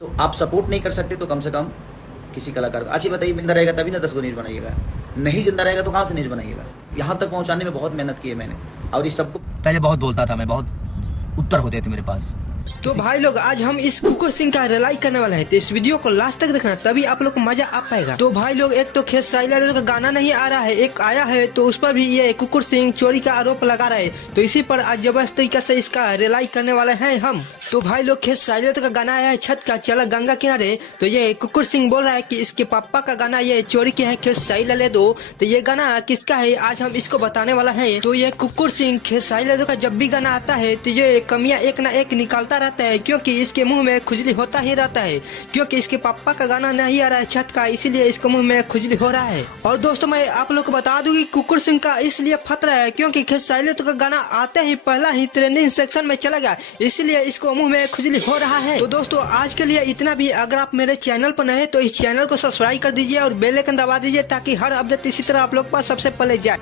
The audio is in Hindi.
तो आप सपोर्ट नहीं कर सकते तो कम से कम किसी कलाकार को। अच्छा बताइए, जिंदा रहेगा तभी ना 10 गो न्यूज बनाइएगा, नहीं जिंदा रहेगा तो कहाँ से न्यूज बनाइएगा। यहाँ तक पहुँचाने में बहुत मेहनत की है मैंने, और इस सबको पहले बहुत बोलता था मैं, बहुत उत्तर होते थे मेरे पास। तो भाई लोग आज हम इस कुकुर सिंह का रिलाई करने वाले हैं, तो इस वीडियो को लास्ट तक देखना तभी आप लोग को मजा आ पाएगा। तो भाई लोग एक तो खेसारी लाल का गाना नहीं आ रहा है, एक आया है तो उस पर भी ये कुकुर सिंह चोरी का आरोप लगा रहे हैं, तो इसी पर आज जबरदस्त तरीके से इसका रिलाई करने वाले हैं हम। तो भाई लोग खेसारी लाल का गाना आया है छत का चला गंगा किनारे, तो ये कुकुर सिंह बोल रहा है कि इसके पापा का गाना ये चोरी किया है खेसारी लाल दो, तो ये गाना किसका है आज हम इसको बताने वाला है। तो ये कुकुर सिंह खेसारी लाल का जब भी गाना आता है तो ये कमियां एक ना एक निकालता रहता है, क्योंकि इसके मुंह में खुजली होता ही रहता है, क्योंकि इसके पापा का गाना नहीं आ रहा है छत का, इसीलिए इसके मुंह में खुजली हो रहा है। और दोस्तों मैं आप लोग को बता दूं कि कुकुर सिंह का इसलिए खतरा है क्योंकि खेसारी लाल का गाना आते ही पहला ही ट्रेंडिंग सेक्शन में चला गया, इसलिए इसको मुंह में खुजली हो रहा है। तो दोस्तों आज के लिए इतना भी। अगर आप मेरे चैनल पर नए तो इस चैनल को सब्सक्राइब कर दीजिए और बेल आइकन दबा दीजिए ताकि हर अपडेट इसी तरह आप लोग पास सबसे पहले जाए।